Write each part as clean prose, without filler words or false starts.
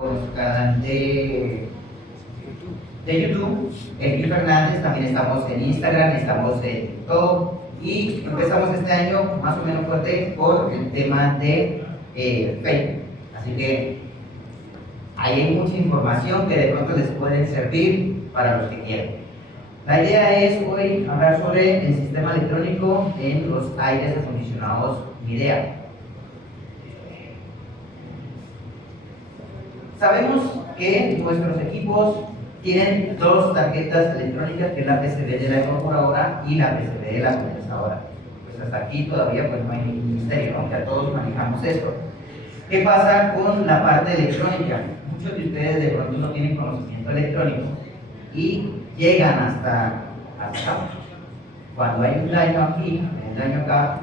Por nuestro canal de YouTube, Elvin Fernández, también estamos en Instagram, estamos en TikTok y empezamos este año más o menos fuerte por el tema de Facebook. Así que ahí hay mucha información que de pronto les puede servir para los que quieran. La idea es hoy hablar sobre el sistema electrónico en los aires acondicionados Midea. Sabemos que nuestros equipos tienen dos tarjetas electrónicas, que es la PCB de la incorporadora y la PCB de la condensadora. Pues hasta aquí todavía pues no hay ningún misterio, ¿no? Ya todos manejamos esto. ¿Qué pasa con la parte electrónica? Muchos de ustedes de pronto no tienen conocimiento electrónico y llegan hasta cuando hay un daño aquí, un daño acá,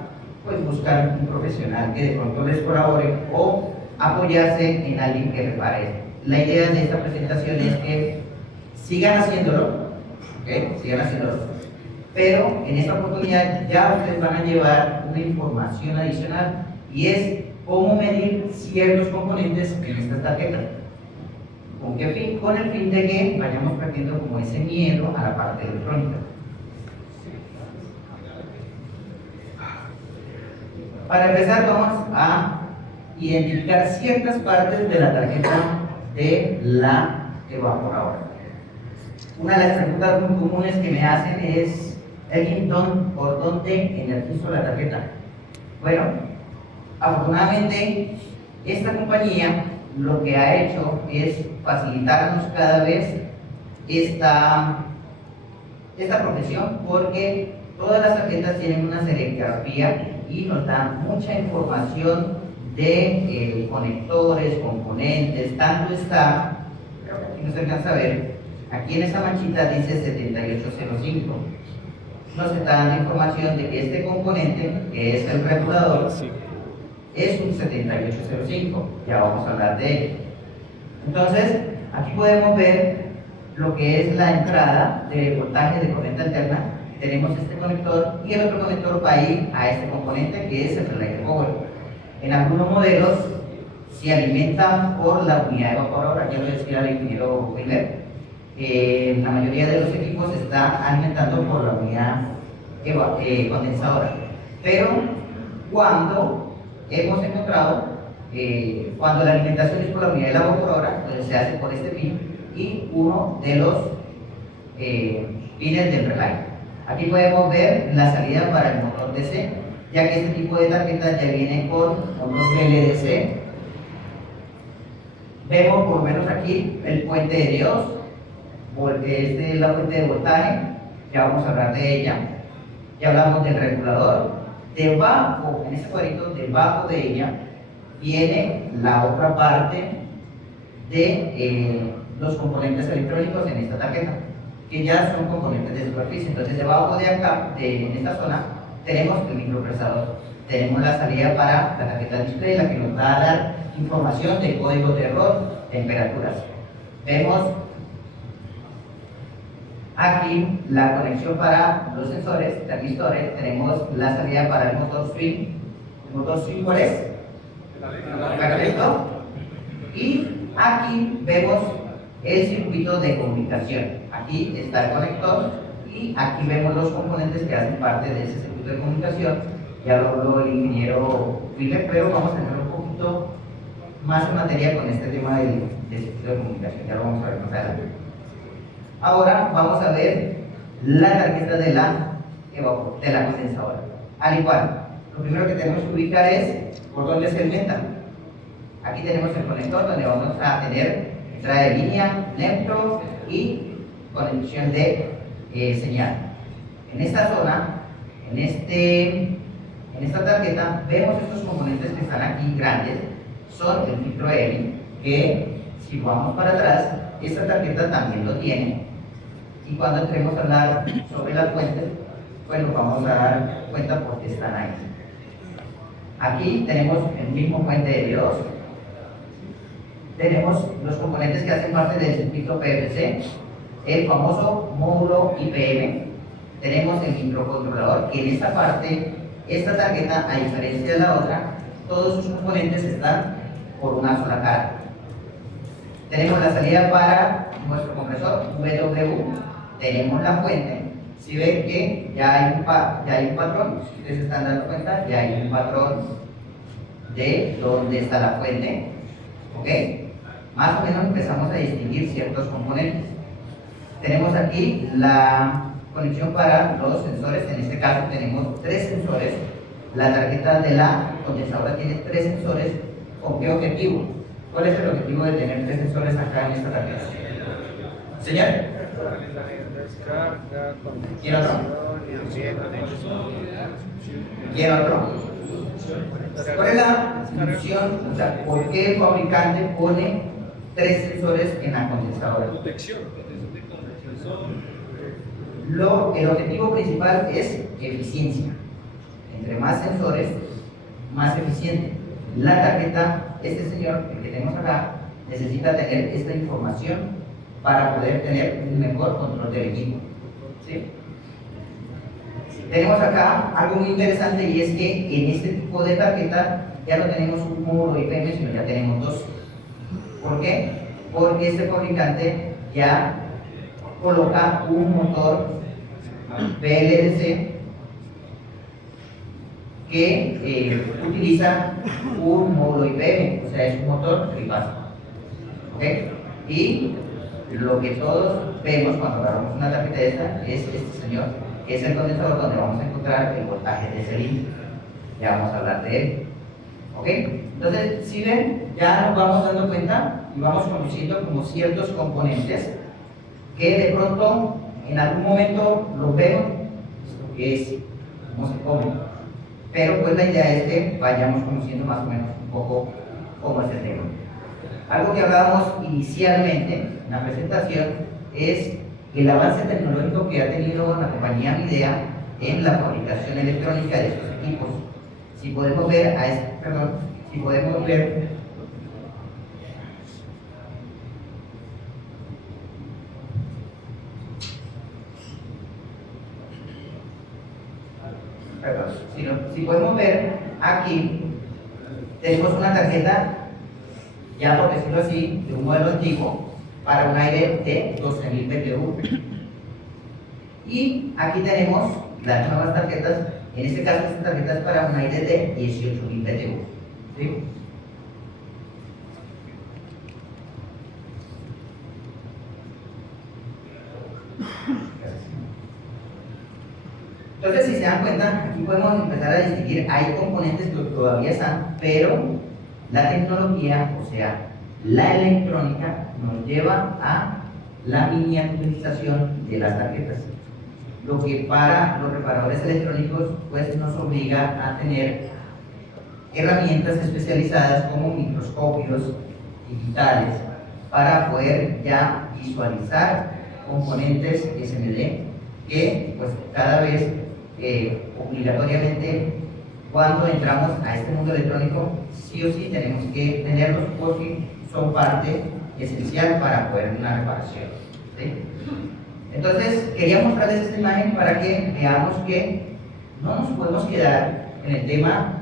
pues buscar un profesional que de pronto les colabore o apoyarse en alguien que repare esto. La idea de esta presentación es que sigan haciéndolo, ¿okay? Sigan haciéndolo, pero en esta oportunidad ya ustedes van a llevar una información adicional y es cómo medir ciertos componentes en estas tarjetas. ¿Con qué fin? Con el fin de que vayamos perdiendo como ese miedo a la parte electrónica. Para empezar vamos a identificar ciertas partes de la tarjeta de la evaporadora. Una de las preguntas muy comunes que me hacen es, ¿por dónde energizo la tarjeta? Bueno, afortunadamente esta compañía lo que ha hecho es facilitarnos cada vez esta profesión, porque todas las tarjetas tienen una serigrafía y nos dan mucha información de conectores, componentes, tanto está, creo que aquí no se alcanza a ver, aquí en esa manchita dice 7805. Nos está dando información de que este componente, que es el regulador, es un 7805, ya vamos a hablar de ello. Entonces, aquí podemos ver lo que es la entrada de voltaje de corriente alterna. Tenemos este conector y el otro conector va a ir a este componente que es el relay de power. En algunos modelos se alimentan por la unidad evaporadora, ya lo decía el ingeniero Wilmer. La mayoría de los equipos se está alimentando por la unidad condensadora. Pero cuando hemos encontrado, cuando la alimentación es por la unidad evaporadora, pues se hace por este pin y uno de los pines del relay. Aquí podemos ver la salida para el motor DC, ya que este tipo de tarjetas ya viene con motor VLDC. Vemos por lo menos aquí el puente de Dios, porque esta es la fuente de voltaje, ya vamos a hablar de ella. Ya hablamos del regulador. Debajo, en este cuadrito, debajo de ella, viene la otra parte de los componentes electrónicos en esta tarjeta, que ya son componentes de superficie. Entonces, debajo de acá, en esta zona, tenemos el microprocesador, tenemos la salida para la tarjeta display, la que nos va a dar información de códigos de error, temperaturas. Vemos aquí la conexión para los sensores, transistores, tenemos la salida para el motor swing. ¿El motor swing cuál es? El catalítico. Y aquí vemos el circuito de comunicación. Aquí está el conector y aquí vemos los componentes que hacen parte de ese circuito de comunicación. Ya lo habló el ingeniero Willer, pero vamos a entrar un poquito más en materia con este tema del circuito de comunicación. Ya lo vamos a ver más adelante. Ahora vamos a ver la tarjeta de la condensadora. Al igual, lo primero que tenemos que ubicar es por dónde se alimenta. Aquí tenemos el conector donde vamos a tener entrada de línea, neutro y conexión de señal. En esta zona, en esta tarjeta, vemos estos componentes que están aquí grandes, son el filtro ELI, que si vamos para atrás, esta tarjeta también lo tiene. Y cuando entremos a hablar sobre las fuentes, pues nos vamos a dar cuenta por qué están ahí. Aquí tenemos el mismo fuente de Dios. Tenemos los componentes que hacen parte del circuito PFC, el famoso módulo IPM. Tenemos el microcontrolador, que en esta parte, esta tarjeta, a diferencia de la otra, todos sus componentes están por una sola cara. Tenemos la salida para nuestro compresor VW, tenemos la fuente. Si ven que ya hay un patrón, si ustedes se están dando cuenta, ya hay un patrón de dónde está la fuente. ¿Ok? Más o menos empezamos a distinguir ciertos componentes. Tenemos aquí la conexión para los sensores, en este caso tenemos 3 sensores. La tarjeta de la condensadora tiene 3 sensores. ¿Con qué objetivo? ¿Cuál es el objetivo de tener 3 sensores acá en esta tarjeta? Señor. ¿Quién otro? ¿Quién otro? ¿Cuál es la función? O sea, ¿por qué el fabricante pone 3 sensores en la condensadora? El objetivo principal es eficiencia. Entre más sensores, más eficiente. La tarjeta, este señor, el que tenemos acá, necesita tener esta información para poder tener un mejor control del equipo. ¿Sí? Tenemos acá algo muy interesante, y es que en este tipo de tarjeta ya no tenemos un módulo IPM, sino ya tenemos 2. ¿Por qué? Porque este fabricante ya coloca un motor PLC que utiliza un módulo IPM, o sea, es un motor trifásico. ¿Ok? Y lo que todos vemos cuando agarramos una tarjeta de esta es este señor, que es el condensador donde vamos a encontrar el voltaje de cilindro. Ya vamos a hablar de él. ¿Ok? Entonces, si ven, ya nos vamos dando cuenta y vamos conociendo como ciertos componentes que de pronto en algún momento los vemos, que es cómo se come. Pero pues la idea es que vayamos conociendo más o menos un poco cómo es el tema. Algo que hablábamos inicialmente en la presentación es el avance tecnológico que ha tenido la compañía Midea en la fabricación electrónica de estos equipos. Si podemos ver si podemos ver aquí, tenemos una tarjeta, ya por decirlo así, de un modelo antiguo para un aire de 12.000 BTU. Y aquí tenemos las nuevas tarjetas, en este caso esta tarjeta es para un aire de 18.000 BTU. ¿Sí? Entonces, si se dan cuenta, aquí podemos empezar a distinguir, hay componentes que todavía están, pero la tecnología, o sea, la electrónica, nos lleva a la miniaturización de las tarjetas. Lo que para los reparadores electrónicos, pues nos obliga a tener herramientas especializadas como microscopios digitales para poder ya visualizar componentes SMD que pues cada vez obligatoriamente cuando entramos a este mundo electrónico sí o sí tenemos que tenerlos porque son parte esencial para poder una reparación. ¿Sí? Entonces quería mostrarles esta imagen para que veamos que no nos podemos quedar en el tema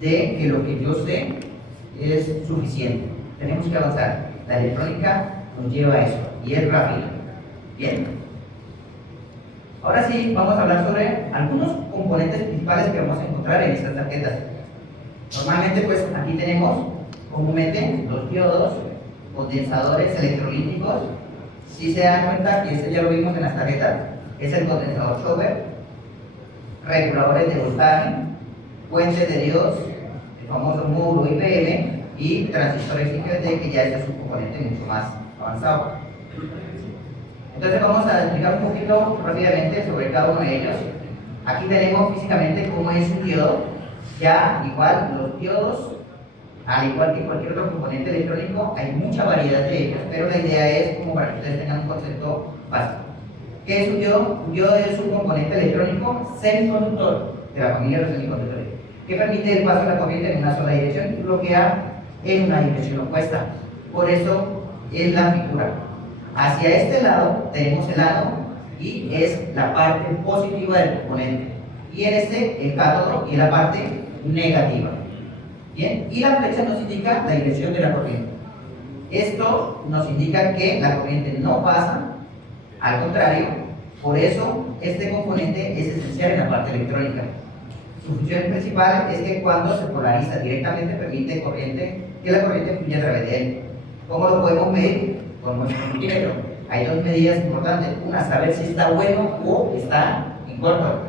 de que lo que yo sé es suficiente. Tenemos que avanzar. La electrónica nos lleva a eso y es rápido. Bien. Ahora sí, vamos a hablar sobre algunos componentes principales que vamos a encontrar en estas tarjetas. Normalmente, pues aquí tenemos comúnmente los diodos, condensadores electrolíticos. Si se dan cuenta que este ya lo vimos en las tarjetas, es el condensador Schober, reguladores de voltaje, fuentes de diodos, el famoso módulo IPM y transistores IGBT, que ya este es un componente mucho más avanzado. Entonces vamos a explicar un poquito rápidamente sobre cada uno de ellos. Aquí tenemos físicamente cómo es un diodo. Ya igual los diodos, al igual que cualquier otro componente electrónico, hay mucha variedad de ellos, pero la idea es como para que ustedes tengan un concepto básico. ¿Qué es un diodo? Un diodo es un componente electrónico semiconductor de la familia de los semiconductores que permite el paso de la corriente en una sola dirección y bloquea en una dirección opuesta. Por eso es la figura. Hacia este lado tenemos el ánodo y es la parte positiva del componente. Y en este, el cátodo y la parte negativa. Bien, y la flecha nos indica la dirección de la corriente. Esto nos indica que la corriente no pasa, al contrario, por eso este componente es esencial en la parte electrónica. Su función principal es que cuando se polariza directamente permite que la corriente fluya a través de él. ¿Cómo lo podemos medir? Con nuestro multímetro. Hay dos medidas importantes. Una, saber si está bueno o está incorrecto.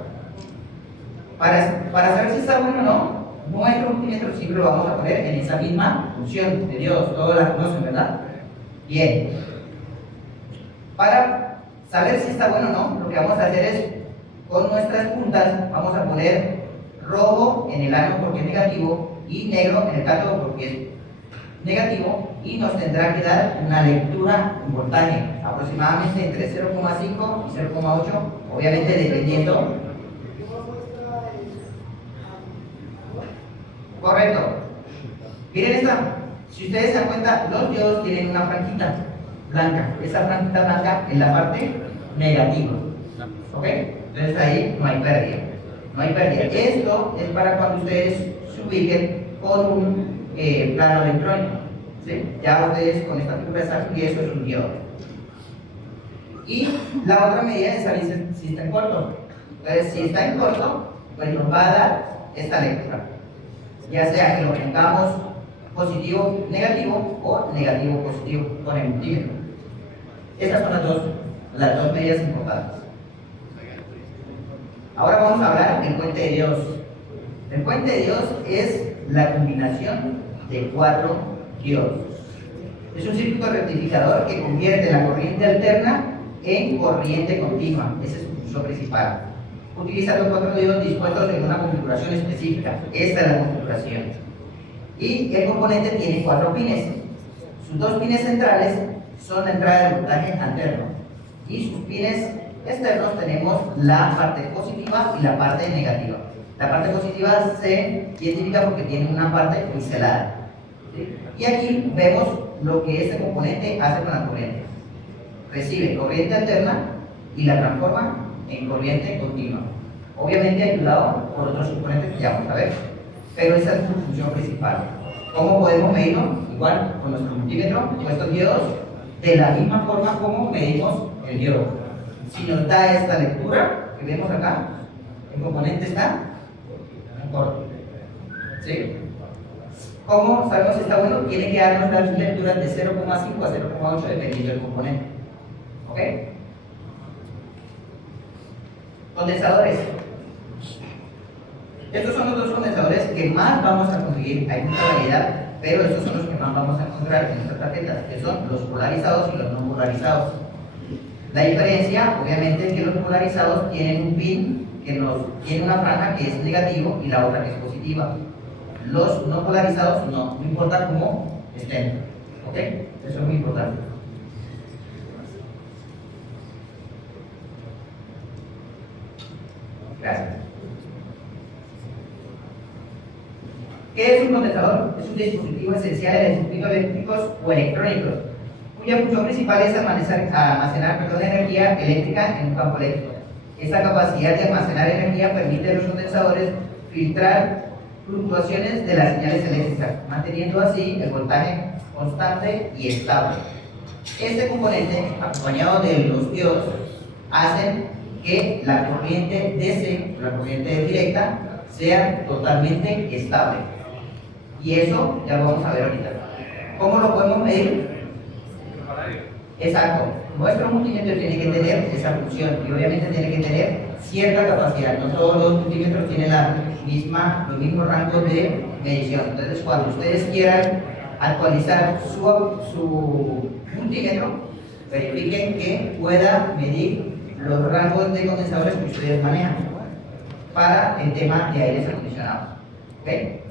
Para saber si está bueno o no, nuestro multímetro siempre lo vamos a poner en esa misma función de Dios. Todos la conocen, ¿verdad? Bien. Para saber si está bueno o no, lo que vamos a hacer es, con nuestras puntas, vamos a poner rojo en el ánodo porque es negativo y negro en el cátodo porque es negativo, y nos tendrá que dar una lectura en voltaje aproximadamente entre 0,5 y 0,8, obviamente dependiendo. Correcto. Miren esta, si ustedes se dan cuenta, los diodos tienen una franjita blanca. Esa franjita blanca es la parte negativa. ¿Ok? Entonces ahí no hay pérdida. No hay pérdida. Esto es para cuando ustedes se ubiquen con un plano electrónico. ¿Sí? Ya ustedes con esta figura saben que eso es un diodo. Y la otra medida es saber si está en corto. Entonces, si está en corto, pues nos va a dar esta lectura. Ya sea que lo tengamos positivo, negativo o negativo, positivo con el multímetro. Estas son las dos medidas importantes. Ahora vamos a hablar del puente de Dios. El puente de Dios es la combinación de 4 diodos. Es un circuito rectificador que convierte la corriente alterna en corriente continua. Ese es su función principal. Utiliza los 4 diodos dispuestos en una configuración específica. Esta es la configuración. Y el componente tiene 4 pines. Sus 2 pines centrales son la entrada de voltaje alterno. Y sus pines externos tenemos la parte positiva y la parte negativa. La parte positiva se identifica porque tiene una parte pincelada. ¿Sí? Y aquí vemos lo que este componente hace con la corriente. Recibe corriente alterna y la transforma en corriente continua. Obviamente ayudado por otros componentes que ya vamos a ver, pero esa es su función principal. ¿Cómo podemos medirlo? Igual con nuestro multímetro, con estos diodos, de la misma forma como medimos el diodo. Si nos da esta lectura que vemos acá, el componente está en corto. ¿Sí? ¿Cómo sabemos si está bueno? Tiene que darnos las lecturas de 0,5 a 0,8 dependiendo del componente. ¿Ok? Condensadores. Estos son los 2 condensadores que más vamos a conseguir. Hay mucha variedad, pero estos son los que más vamos a encontrar en nuestras tarjetas, que son los polarizados y los no polarizados. La diferencia, obviamente, es que los polarizados tienen un pin que tiene una franja que es negativo y la otra que es positiva. Los no polarizados no importa cómo estén. ¿Ok? Eso es muy importante. Gracias. ¿Qué es un condensador? Es un dispositivo esencial en circuitos eléctricos o electrónicos, cuya función principal es almacenar energía eléctrica en un campo eléctrico. Esta capacidad de almacenar energía permite a los condensadores filtrar fluctuaciones de las señales eléctricas, manteniendo así el voltaje constante y estable. Este componente, acompañado de los diodos, hacen que la corriente DC, la corriente directa, sea totalmente estable. Y eso ya lo vamos a ver ahorita. ¿Cómo lo podemos medir? Exacto. Nuestro multímetro tiene que tener esa función y obviamente tiene que tener cierta capacidad. No todos los multímetros tienen los mismos rangos de medición. Entonces, cuando ustedes quieran actualizar su multímetro, verifiquen que pueda medir los rangos de condensadores que ustedes manejan para el tema de aires acondicionados. ¿Okay?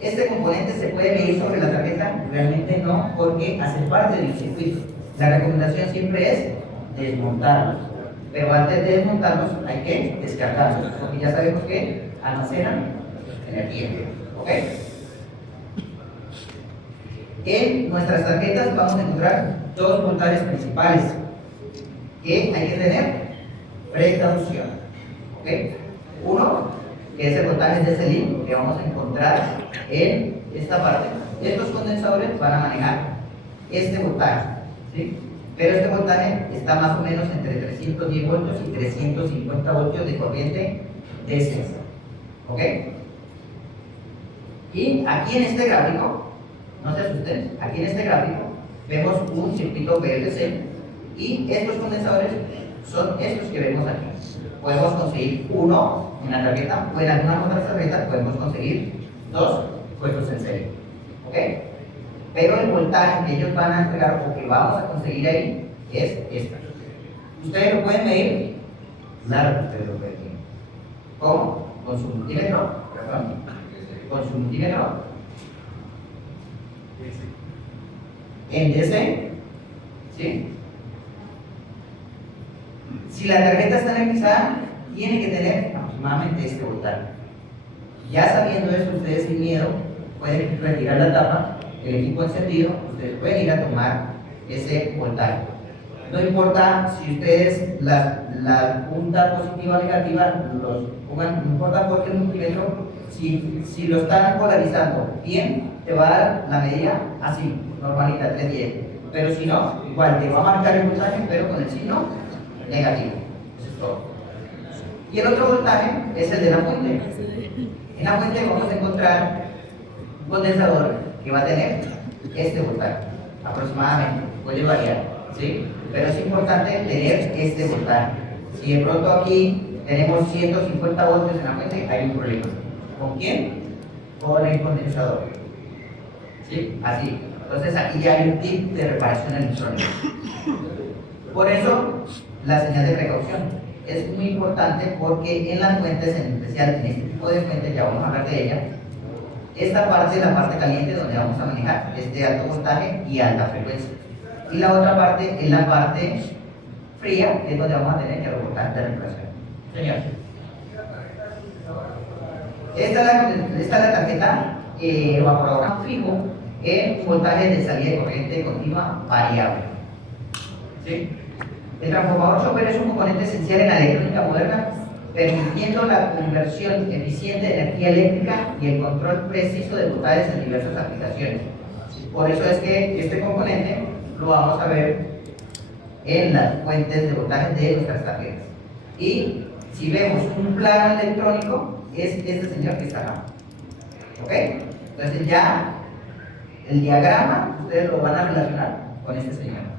Este componente se puede medir sobre la tarjeta, realmente no, porque hace parte del circuito. La recomendación siempre es desmontarlos, pero antes de desmontarlos hay que descargarlos, porque ya sabemos que almacenan energía. ¿Ok? En nuestras tarjetas vamos a encontrar 2 voltajes principales que hay que tener precaución. ¿Ok? Uno, que es el voltaje de Selin, que vamos a encontrar en esta parte. Estos condensadores van a manejar este voltaje, ¿sí? Pero este voltaje está más o menos entre 310 voltios y 350 voltios de corriente DC, ¿ok? Y aquí en este gráfico, no se asusten, aquí en este gráfico vemos un circuito VLC y estos condensadores son estos que vemos aquí. Podemos conseguir uno en la tarjeta o en algunas otras tarjetas podemos conseguir dos puestos en serie, ¿ok? Pero el voltaje que ellos van a entregar o que vamos a conseguir ahí es esta. ¿Ustedes lo pueden medir? Claro que ustedes lo pueden medir. ¿Cómo? Con su multímetro, perdón, con su multímetro en DC, ¿sí? Si la tarjeta está energizada, tiene que tener aproximadamente este voltaje. Ya sabiendo esto, ustedes sin miedo pueden retirar la tapa, el equipo encendido, ustedes pueden ir a tomar ese voltaje. No importa si ustedes la punta positiva o negativa los pongan, no importa porque el multímetro, si lo están polarizando bien, te va a dar la medida así, normalita, 310. Pero si no, igual te va a marcar el voltaje, pero con el signo negativo. Eso es todo. Y el otro voltaje es el de la fuente. En la fuente vamos a encontrar un condensador que va a tener este voltaje, aproximadamente, puede variar, ¿sí? Pero es importante tener este voltaje. Si de pronto aquí tenemos 150 voltios en la fuente, hay un problema. ¿Con quién? Con el condensador. ¿Sí? Así. Entonces aquí ya hay un tip de reparación electrónica. Por eso, la señal de precaución es muy importante porque en las fuentes, en especial en este tipo de fuentes, ya vamos a hablar de ella, esta parte es la parte caliente donde vamos a manejar este alto voltaje y alta frecuencia. Y la otra parte es la parte fría, que es donde vamos a tener que reportar de recuperación. Señor. Esta es la tarjeta evaporadora fijo en voltaje de salida de corriente continua variable. ¿Sí? El transformador Chopper es un componente esencial en la electrónica moderna, permitiendo la conversión eficiente de energía eléctrica y el control preciso de voltajes en diversas aplicaciones. Por eso es que este componente lo vamos a ver en las fuentes de voltaje de nuestras tarjetas. Y si vemos un plano electrónico, es este señor que está acá. ¿Ok? Entonces ya el diagrama ustedes lo van a relacionar con este señor.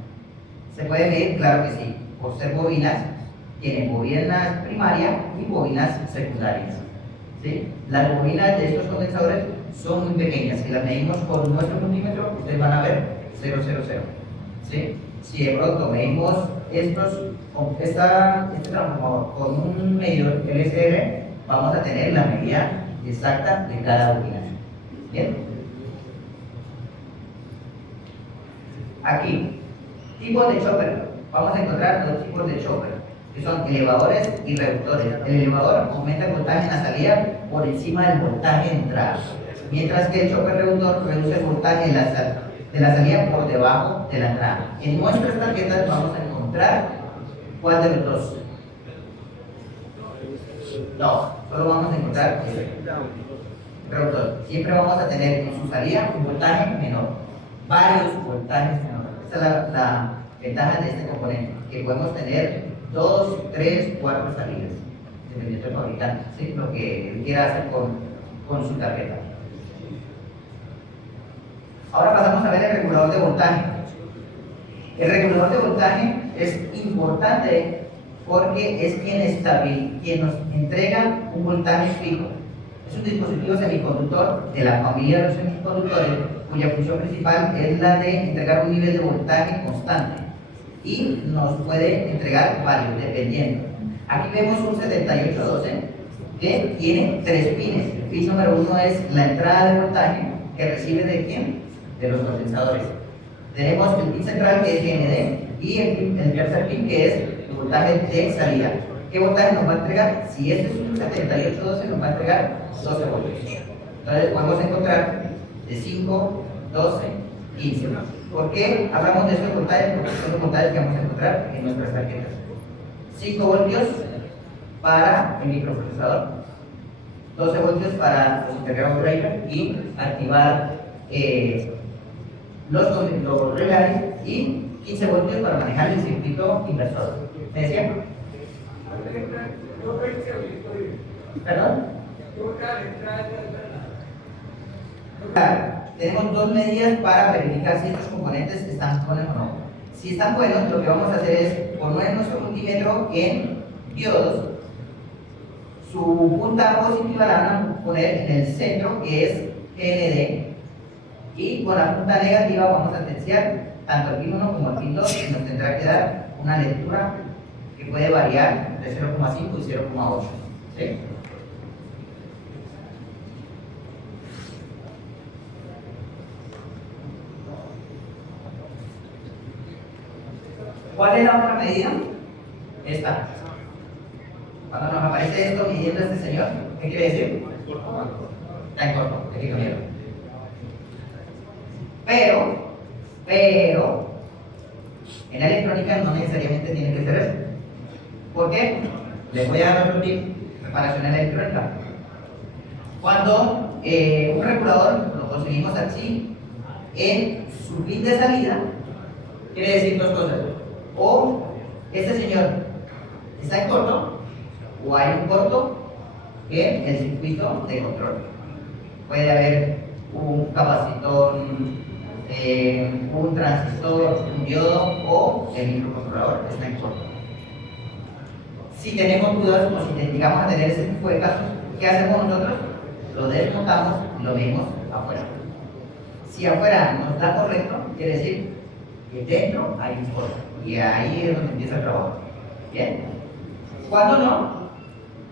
¿Se puede medir? Claro que sí. Por ser bobinas, tienen bobinas primarias y bobinas secundarias. ¿Sí? Las bobinas de estos condensadores son muy pequeñas. Si las medimos con nuestro multímetro, ustedes van a ver 000. ¿Sí? Si de pronto medimos este transformador con un medidor LCR, vamos a tener la medida exacta de cada bobina. ¿Bien? Aquí, tipos de chopper. Vamos a encontrar dos tipos de chopper, que son elevadores y reductores. El elevador aumenta el voltaje en la salida por encima del voltaje de entrada, mientras que el chopper reductor reduce el voltaje de la salida por debajo de la entrada. En nuestras tarjetas vamos a encontrar ¿cuál de los dos? No, solo vamos a encontrar este reductor. Siempre vamos a tener en su salida un voltaje menor, varios voltajes menores. Esta es la ventaja de este componente, que podemos tener 2, 3, 4 salidas, dependiendo del fabricante, ¿sí? Lo que él quiera hacer con su tarjeta. Ahora pasamos a ver el regulador de voltaje. El regulador de voltaje es importante porque es quien nos entrega un voltaje fijo. Es un dispositivo semiconductor de la familia de los semiconductores cuya función principal es la de entregar un nivel de voltaje constante y nos puede entregar varios dependiendo. Aquí vemos un 7812 que tiene 3 pines. El pin número 1 es la entrada de voltaje que recibe de quién? De los condensadores. Tenemos el pin central que es GND y el tercer pin que es el voltaje de salida. ¿Qué voltaje nos va a entregar? Si este es un 7812 nos va a entregar 12 voltios. Entonces podemos encontrar de 5, 12, 15. ¿Por qué hablamos de estos voltajes? Porque son los voltajes que vamos a encontrar en nuestras tarjetas. 5 voltios para el microprocesador, 12 voltios para los integrados driver y activar los reglares y 15 voltios para manejar el circuito inversor. ¿Me decía? ¿Perdón? Tenemos dos medidas para verificar si estos componentes están buenos o no. Si están buenos, lo que vamos a hacer es poner nuestro multímetro en diodos. Su punta positiva la van a poner en el centro, que es GND, y con la punta negativa vamos a testear tanto el pin 1 como el pin 2, y nos tendrá que dar una lectura que puede variar entre 0,5 y 0,8. ¿Sí? ¿Cuál es la otra medida? Esta. Cuando nos aparece esto midiendo a este señor, ¿qué quiere decir? Está en corto, hay que cambiarlo. Pero, en la electrónica no necesariamente tiene que ser eso. ¿Por qué? Les voy a dar otro tip de reparación electrónica. Cuando un regulador lo conseguimos así, en su pin de salida, quiere decir dos cosas. O este señor está en corto, o hay un corto en el circuito de control. Puede haber un capacitor, un transistor, un diodo o el microcontrolador está en corto. Si tenemos dudas o si llegamos a tener ese tipo de casos, ¿qué hacemos nosotros? Lo desmontamos y lo vemos afuera. Si afuera nos da correcto, quiere decir que dentro hay un corto y ahí es donde empieza el trabajo. ¿Bien? Cuando no,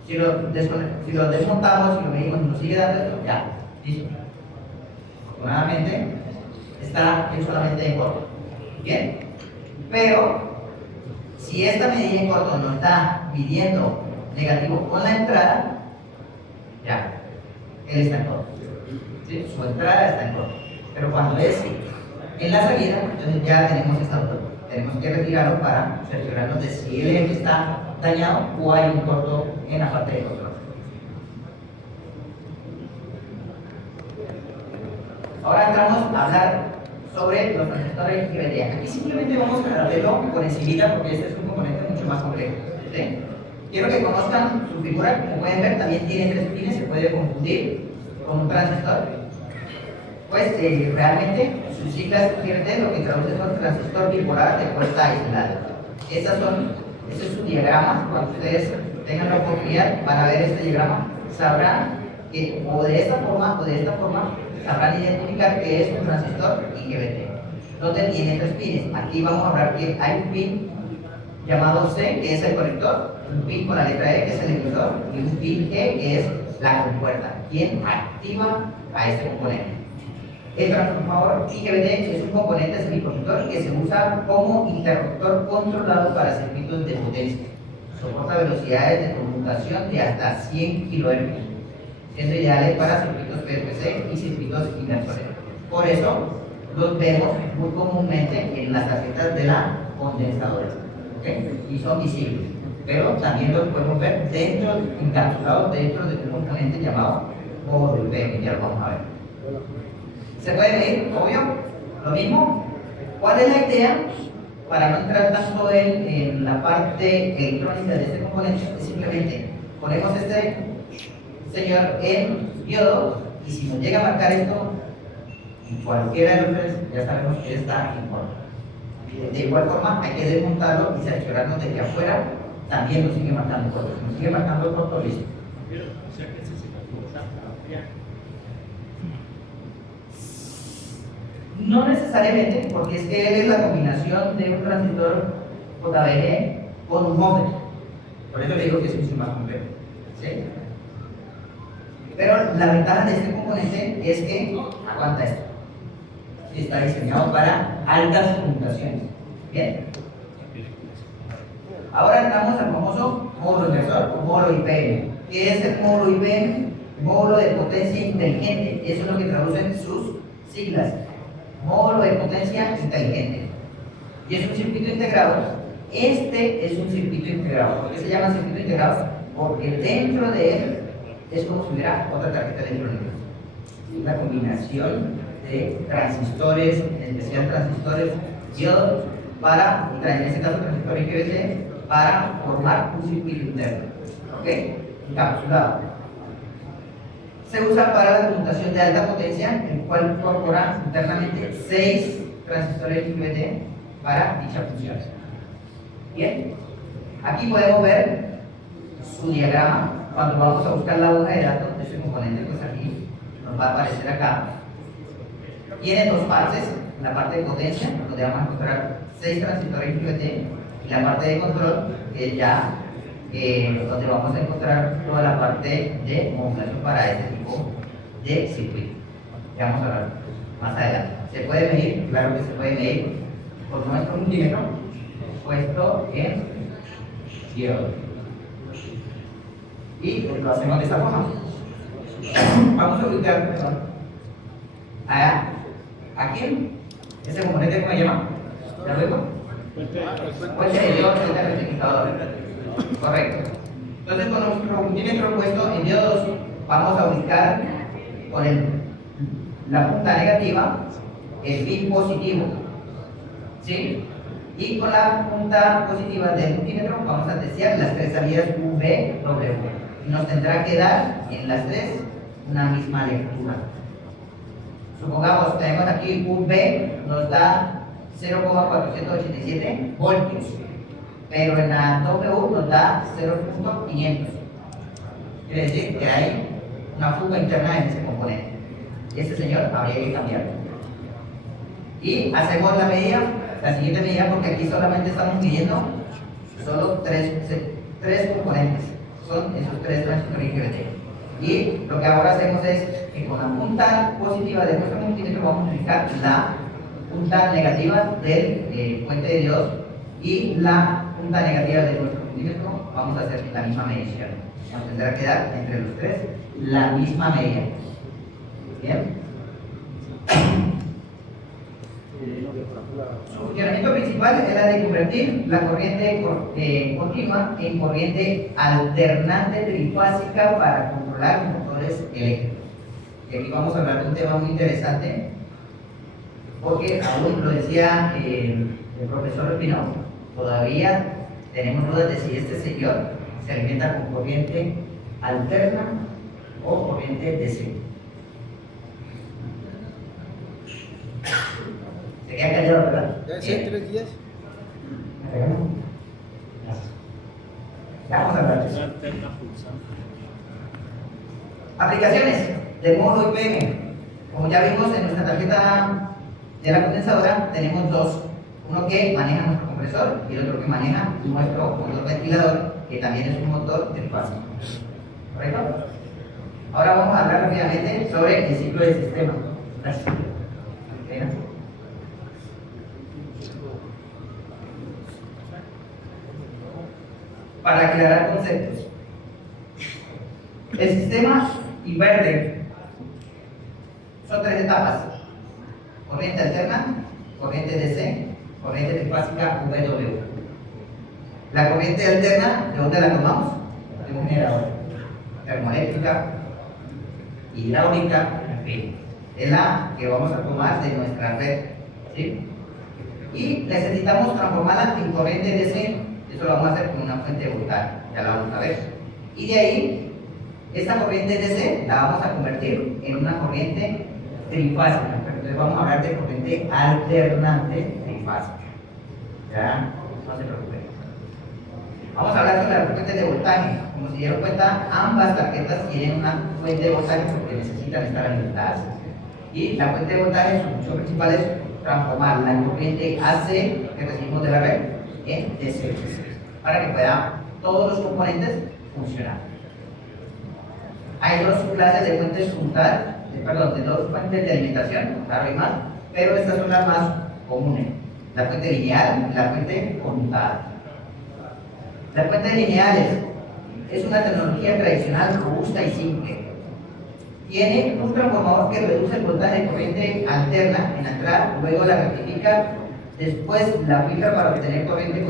si lo desmontamos y lo medimos y nos sigue dando esto, ya, listo. Afortunadamente está solamente en corto. ¿Bien? Pero si esta medida en corto nos está midiendo negativo con la entrada, ya, él está en corto. ¿Sí? Su entrada está en corto. Pero cuando es en la salida, entonces ya tenemos esta duda. Tenemos que retirarlo para cerciorarnos de si él está dañado o hay un corto en la parte de control. Ahora entramos a hablar sobre los transistores IGBT. Aquí simplemente vamos a verlo por encimita porque este es un componente mucho más complejo. ¿Sí? Quiero que conozcan su figura. Como pueden ver, también tiene 3 pines, se puede confundir con un transistor. Pues realmente sus siglas IGBT lo que traduce son transistor bipolar de puerta aislada. Ese es su diagrama. Cuando ustedes tengan la oportunidad van a ver este diagrama, sabrán que o de esta forma sabrán identificar que es un transistor IGBT, donde tiene 3 pines. Aquí vamos a hablar que hay un pin llamado C, que es el conector, un pin con la letra E, que es el emisor, y un pin G, que es la compuerta, quien activa a este componente. El transformador IGBT es un componente semiconductor que se usa como interruptor controlado para circuitos de potencia. Soporta velocidades de conmutación de hasta 100 kHz, siendo ideales para circuitos PFC y circuitos inversores. Por eso los vemos muy comúnmente en las tarjetas de la condensadora, ¿okay? Y son visibles, pero también los podemos ver encapsulados dentro de un componente llamado módulo IP, que ya lo vamos a ver. ¿Se puede medir? Obvio. Lo mismo. ¿Cuál es la idea? Para no entrar tanto en la parte electrónica de este componente, es simplemente ponemos este señor en diodo y si nos llega a marcar esto en cualquiera de los tres, ya sabemos que está en corto. De igual forma, hay que desmontarlo y cerciorarnos de que afuera también nos sigue marcando corto. Si nos sigue marcando corto, listo. No necesariamente, porque es que él es la combinación de un transistor JBG con un MOSFET. Por eso le digo que es mucho más complejo. ¿Sí? Pero la ventaja de este componente es que aguanta esto. Está diseñado para altas conmutaciones. Bien. Ahora entramos al famoso módulo inversor o módulo IPM. ¿Qué es el módulo IPM? Módulo de potencia inteligente. Eso es lo que traducen sus siglas. Módulo de potencia inteligente. Y es un circuito integrado. Este es un circuito integrado. ¿Por qué se llama circuito integrado? Porque dentro de él es como si hubiera otra tarjeta electrónica. Una combinación de transistores, en especial transistores diodos, para, en ese caso transistores IGBT, para formar un circuito interno, ¿ok? Encapsulado. Se usa para la computación de alta potencia, el cual incorpora internamente 6 transistores IGBT para dicha función. Bien, aquí podemos ver su diagrama. Cuando vamos a buscar la hoja de datos de ese componente, pues aquí nos va a aparecer acá. Tiene dos partes, la parte de potencia, donde vamos a encontrar 6 transistores IGBT, y la parte de control, que es ya donde vamos a encontrar toda la parte de modulación para este tipo de circuito. Ya vamos a hablar más adelante. ¿Se puede medir? Claro que se puede medir por nuestro multímetro puesto en diodo. Y lo hacemos de esta forma. Vamos a ubicar, perdón, aquí, ese componente, ¿cómo se llama? ¿Ya luego? Puente de diodo frente al rectificador. Correcto. Entonces, con nuestro multímetro puesto en diodos, vamos a ubicar con la punta negativa el pin positivo, ¿sí? Y con la punta positiva del multímetro vamos a testear las 3 salidas V, W. Y nos tendrá que dar en las 3 una misma lectura. Supongamos, tenemos aquí V, nos da 0,487 voltios, pero en la W nos da 0,500. Quiere decir que hay una fuga interna en ese componente. Este señor habría que cambiarlo. Y hacemos la medida, la siguiente medida, porque aquí solamente estamos midiendo solo 3 componentes. Son esos 3 transistores IGBT. Y lo que ahora hacemos es que con la punta positiva de nuestro multímetro vamos a ubicar la punta negativa del puente de diodos, y la punta negativa de nuestro multímetro vamos a hacer la misma medición. Nos tendrá que dar entre los 3 la misma medida. Bien. Su funcionamiento principal es la de convertir la corriente continua en corriente alternante trifásica para controlar motores eléctricos. Y aquí vamos a hablar de un tema muy interesante, porque aún lo decía el profesor Espino, todavía tenemos dudas de si este señor se alimenta con corriente alterna o corriente DC. Se queda callado, ¿verdad? ¿Ya hace 3 días? Ya vamos a hablar de eso. Aplicaciones de modo IPM. Como ya vimos en nuestra tarjeta de la condensadora, tenemos dos. Uno que maneja nuestro compresor y el otro que maneja nuestro motor ventilador, que también es un motor trifásico. ¿Correcto? Ahora vamos a hablar rápidamente sobre el ciclo de sistema. Gracias. Para aclarar conceptos, el sistema inverte son 3 etapas: corriente alterna, corriente DC, corriente trifásica VW. La corriente alterna, ¿de dónde la tomamos? De un generador. Termoeléctrica, hidráulica, en fin. Es la que vamos a tomar de nuestra red, ¿sí? Y necesitamos transformarla en corriente DC. Eso lo vamos a hacer con una fuente voltaica, ya la vamos a ver. Y de ahí, esta corriente DC la vamos a convertir en una corriente trifásica. Entonces vamos a hablar de corriente alternante trifásica. Ya, no se preocupen. Vamos a hablar sobre las fuentes de voltaje. Como se dieron cuenta, ambas tarjetas tienen una fuente de voltaje porque necesitan estar alimentadas. Y la fuente de voltaje, su función principal es transformar la corriente AC que recibimos de la red en DC, para que puedan todos los componentes funcionar. Hay dos clases de fuentes de dos fuentes de alimentación, claro, hay más, pero estas son las más comunes: la fuente lineal y la fuente conmutada. Las fuentes lineales es una tecnología tradicional, robusta y simple. Tiene un transformador que reduce el voltaje de corriente alterna en la entrada, luego la rectifica, después la filtra para obtener corriente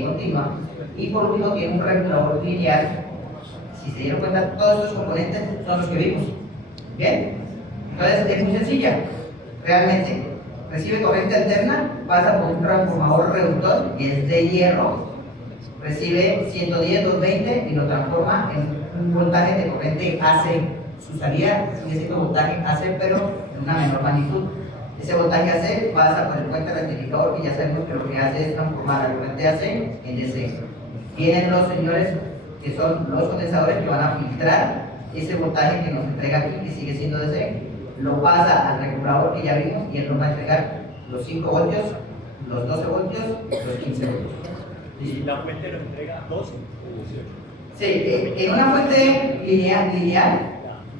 continua, y por último tiene un regulador lineal. Si se dieron cuenta, todos estos componentes son los que vimos. Bien, entonces es muy sencilla. realmente recibe corriente alterna, pasa por un transformador reductor que es de hierro, recibe 110, 220 y lo transforma en un voltaje de corriente AC. Su salida sigue siendo voltaje AC, pero en una menor magnitud. Ese voltaje AC pasa por el puente rectificador, que ya sabemos que lo que hace es transformar la corriente AC en DC. Vienen los señores que son los condensadores que van a filtrar ese voltaje que nos entrega aquí, que sigue siendo DC, lo pasa al regulador que ya vimos y él nos va a entregar los 5 voltios, los 12 voltios y los 15 voltios. ¿Y la fuente lo entrega 12 o 18? Sí, en una fuente lineal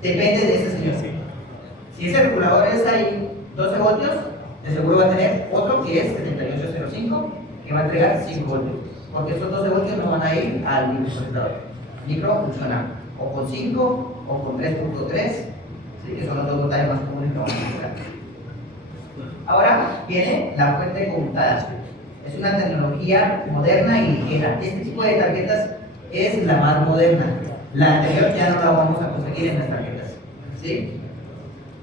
depende de ese señor. Si ese regulador es ahí 12 voltios, de seguro va a tener otro que es 7805 que va a entregar 5 voltios, porque esos 12 voltios no van a ir al microprocesador. El micro funciona o con 5 o con 3.3, ¿sí? Que son los dos voltajes más comunes que vamos a utilizar. Ahora viene la fuente conmutada. Es una tecnología moderna y ligera. Este tipo de tarjetas es la más moderna. La anterior ya no la vamos a conseguir en las tarjetas, ¿sí?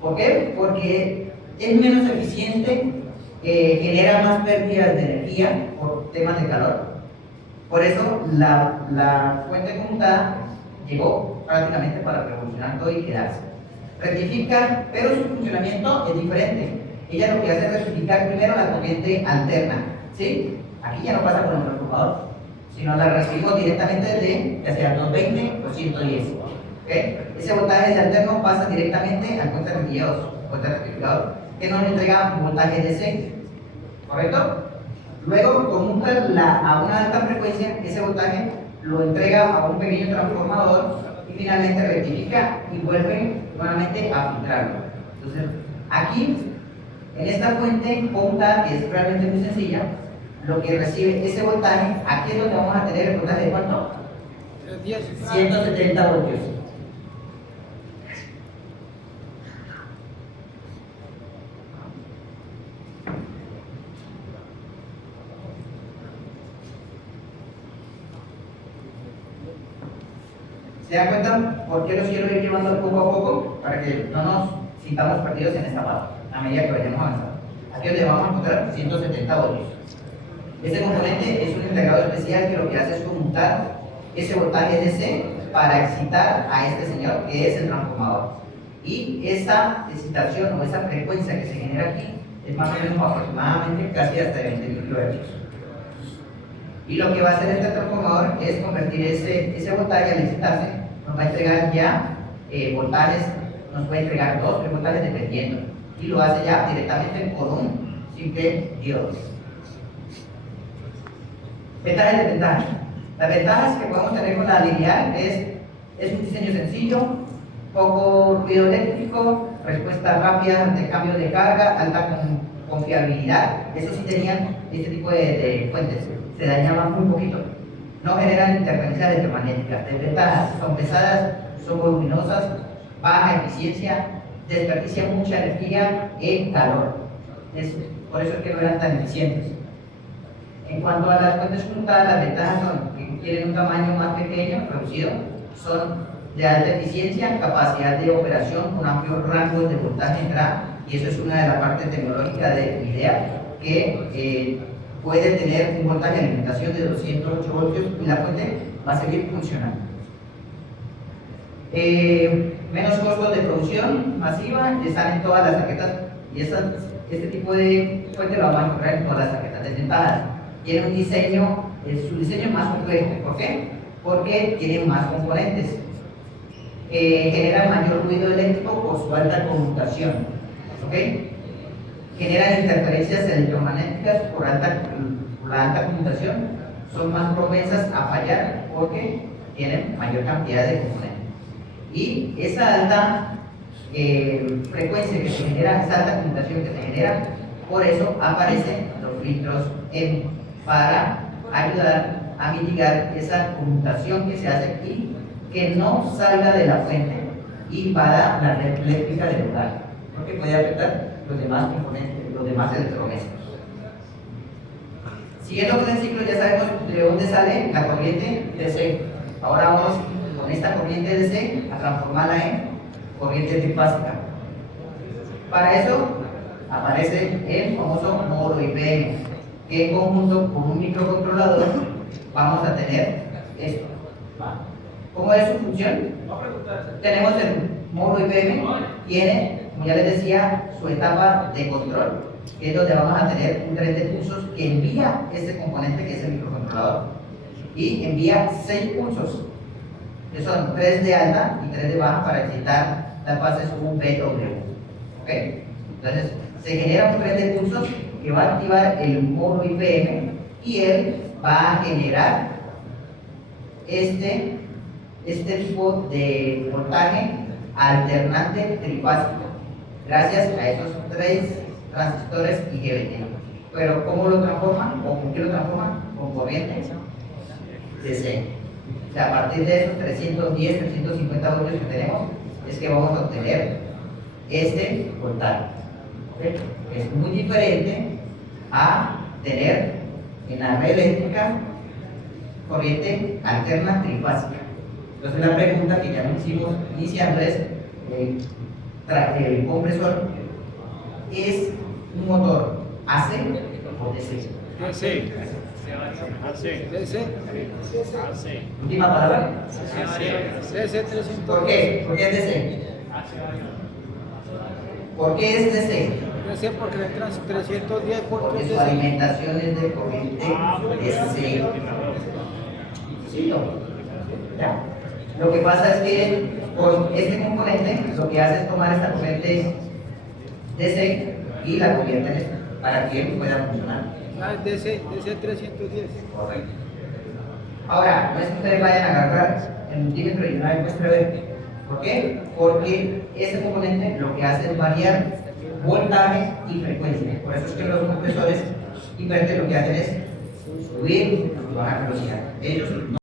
¿Por qué? Porque es menos eficiente, genera más pérdidas de energía por temas de calor. Por eso la fuente conmutada llegó prácticamente para revolucionar todo y quedarse. Rectifica, pero su funcionamiento es diferente. Ella lo que hace es rectificar primero la corriente alterna, ¿sí? Aquí ya no pasa por el transformador, sino la recibimos directamente desde ya sea 220 o 110. ¿Okay? Ese voltaje de alterno pasa directamente al puente rectificador, que nos entrega un voltaje DC, ¿correcto? Luego conmuta a una alta frecuencia, ese voltaje lo entrega a un pequeño transformador y finalmente rectifica y vuelve nuevamente a filtrarlo. Entonces, aquí, en esta fuente conmutada, que es realmente muy sencilla, lo que recibe ese voltaje, aquí es donde vamos a tener el voltaje de ¿cuánto? 170 voltios. ¿Se dan cuenta por qué los quiero ir llevando poco a poco? Para que no nos sintamos perdidos en esta parte, a medida que vayamos avanzando. Aquí es donde vamos a encontrar 170 voltios. Este componente es un integrado especial que lo que hace es conmutar ese voltaje DC para excitar a este señor, que es el transformador. Y esa excitación o esa frecuencia que se genera aquí es más o menos aproximadamente casi hasta 20.000 kHz. Y lo que va a hacer este transformador es convertir ese voltaje al excitarse, nos va a entregar ya voltajes, nos puede entregar 2 o 3 voltajes dependiendo. Y lo hace ya directamente por un simple diodo. Ventajas y desventajas. Las ventajas que podemos tener con la lineal es un diseño sencillo, poco ruido eléctrico, respuesta rápida ante cambio de carga, alta confiabilidad. Eso sí tenían este tipo de fuentes, se dañaban muy poquito. No generan interferencias electromagnéticas. Desventajas: son pesadas, son voluminosas, baja eficiencia, desperdician mucha energía en calor. Por eso es que no eran tan eficientes. En cuanto a las fuentes conmutadas, las ventajas son que tienen un tamaño más pequeño, reducido, son de alta eficiencia, capacidad de operación con amplios rangos de voltaje en entrada, y eso es una de las partes tecnológicas de IDEA, que puede tener un voltaje de alimentación de 208 voltios y la fuente va a seguir funcionando. Menos costos de producción masiva, están en todas las tarjetas, y este tipo de fuente lo vamos a encontrar en todas las tarjetas. Desventajas: tiene un diseño, su diseño es más complejo. ¿Por qué? Porque tiene más componentes. Genera mayor ruido eléctrico por su alta conmutación. ¿Okay? Generan interferencias electromagnéticas por la alta conmutación. Son más propensas a fallar porque tienen mayor cantidad de componentes. Y esa alta frecuencia que se genera, esa alta conmutación que se genera, por eso aparecen los filtros M, para ayudar a mitigar esa conmutación que se hace aquí, que no salga de la fuente y invada la red eléctrica del lugar, porque puede afectar los demás componentes, los demás electrodomésticos. Siguiendo con el ciclo, ya sabemos de dónde sale la corriente DC. Ahora vamos con esta corriente DC a transformarla en corriente trifásica. Para eso aparece el famoso módulo IPM, que en conjunto con un microcontrolador vamos a tener esto. ¿Cómo es su función? Tenemos el módulo IPM, tiene, como ya les decía, su etapa de control, que es donde vamos a tener un tren de pulsos que envía este componente que es el microcontrolador, y envía 6 pulsos, que son 3 de alta y 3 de baja para excitar las fases UPW. Ok, entonces se genera un tren de pulsos que va a activar el módulo IPM y él va a generar este tipo de voltaje alternante trifásico gracias a esos 3 transistores IGBT. Pero ¿cómo lo transforman? ¿O con qué lo transforman? Con corriente DC. O sea, a partir de esos 310, 350 voltios que tenemos, es que vamos a obtener este voltaje. ¿Okay? Es muy diferente a tener en la red eléctrica corriente alterna trifásica. Entonces la pregunta que ya nos hicimos iniciando es, ¿el compresor es un motor AC o DC? DC. Última palabra. DC 300. ¿Por qué? ¿Por qué es DC? ¿Por qué es DC? DC porque le entran 310 por Porque su alimentación es de corriente DC. ¿Sí o no? ¿Ya? Lo que pasa es que con este componente lo que hace es tomar esta corriente DC y la convierte en esto para que pueda funcionar. DC 310. Correcto. Ahora, no es que ustedes vayan a agarrar el multímetro y una vez muestre ver. ¿Por qué? Porque este componente lo que hace es variar voltaje y frecuencia. Por eso es que los compresores inverter lo que hacen es subir y bajar velocidad. Ellos no